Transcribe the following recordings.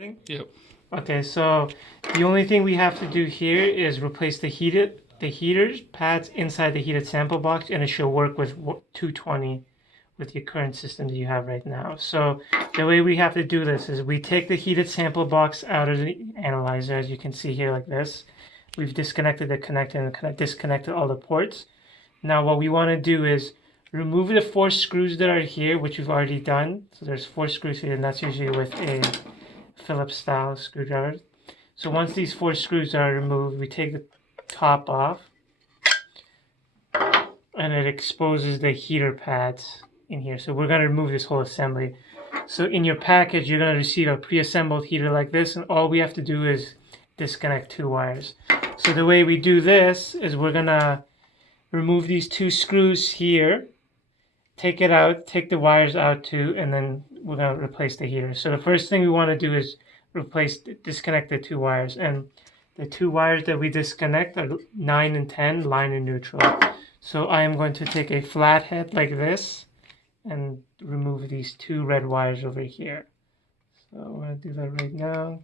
Yep. Okay, so the only thing we have to do here is replace the heaters pads inside the heated sample box, and it should work with 220 with your current system that you have right now. So the way we have to do this is we take the heated sample box out of the analyzer, as you can see here, like this. We've disconnected the connector and disconnected all the ports. Now what we want to do is remove the 4 screws that are here, which we've already done. So there's 4 screws here, and that's usually with a Phillips style screwdriver. So once these 4 screws are removed, we take the top off, and it exposes the heater pads in here. So we're going to remove this whole assembly. So in your package, you're going to receive a pre-assembled heater like this, and all we have to do is disconnect 2 wires. So the way we do this is we're going to remove these 2 screws here, take it out, take the wires out too, and then we're going to replace the heater. So the first thing we want to do is disconnect the 2 wires, and the 2 wires that we disconnect are 9 and 10, line and neutral. So I am going to take a flathead like this and remove these 2 red wires over here. So I'm going to do that right now.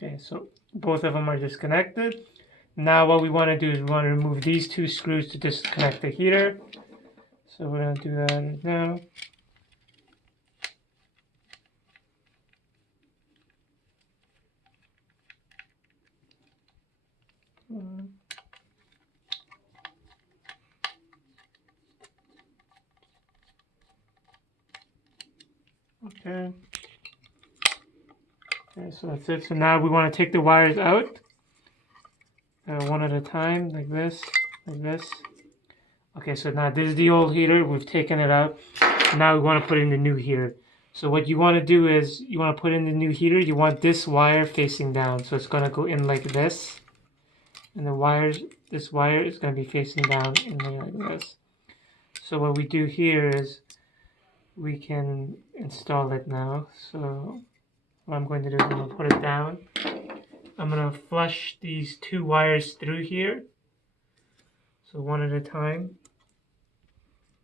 Okay, so both of them are disconnected. Now what we want to do is we want to remove these 2 screws to disconnect the heater. So we're going to do that right now. Okay. Okay, so that's it. So now we want to take the wires out one at a time, like this, like this. Okay, so now this is the old heater. We've taken it out. Now we want to put in the new heater. So what you want to do is you want to put in the new heater. You want this wire facing down. So it's going to go in like this. And this wire is going to be facing down in there like this. So what we do here is we can install it now. So what I'm going to do is I'm going to put it down. I'm going to flush these 2 wires through here. So one at a time.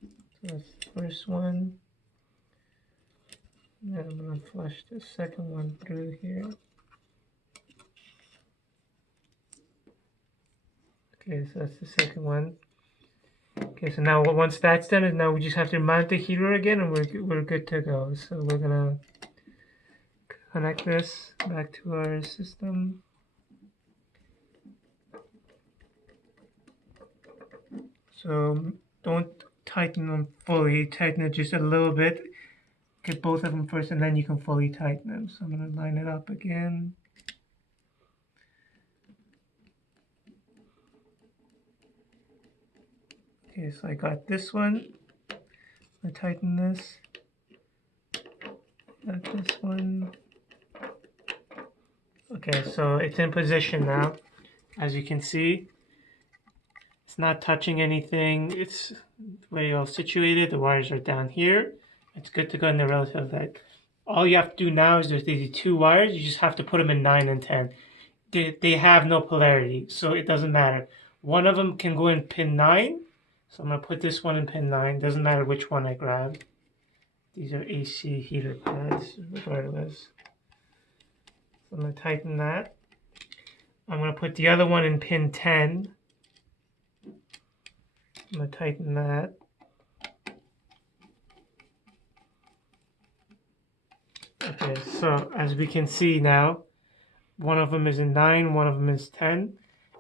So that's the first one. And then I'm going to flush the second one through here. Okay, so that's the second one. Okay, so now once that's done, now we just have to mount the heater again, and we're good to go. So we're gonna connect this back to our system. So don't tighten them fully, tighten it just a little bit. Get both of them first, and then you can fully tighten them. So I'm gonna line it up again. Okay, so I got this one. I tighten this. Got this one. Okay, so it's in position now. As you can see, it's not touching anything. It's very well situated. The wires are down here. It's good to go in the relative height. All you have to do now is there's these 2 wires. You just have to put them in 9 and 10. They have no polarity, so it doesn't matter. One of them can go in pin 9. So I'm going to put this one in pin 9. Doesn't matter which one I grab. These are AC heater pads, regardless. So I'm going to tighten that. I'm going to put the other one in pin 10. I'm going to tighten that. Okay, so as we can see now, one of them is in 9, one of them is 10,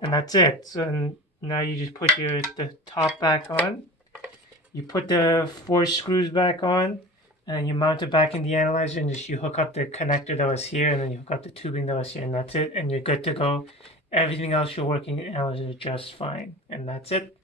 and that's it. So now you just put the top back on. You put the 4 screws back on, and you mount it back in the analyzer, and you hook up the connector that was here, and then you hook up the tubing that was here, and that's it, and you're good to go. Everything else you're working in the analyzer just fine, and that's it.